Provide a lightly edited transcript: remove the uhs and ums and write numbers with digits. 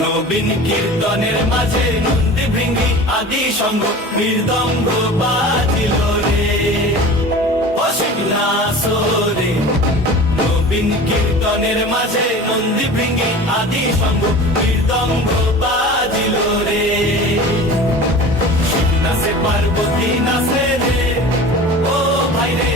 নবীন কীর্তনের মাঝে নন্দী ভৃঙ্গি আদি সঙ্গ মৃদঙ্গ বাজিল রে, ও শিবনাসরে। নবীন কীর্তনের মাঝে নন্দী ভৃঙ্গি আদি সঙ্গ মৃদঙ্গ বাজিল রে। শিব নাচে পার্বতী নাচে রে, ও ভাই রে।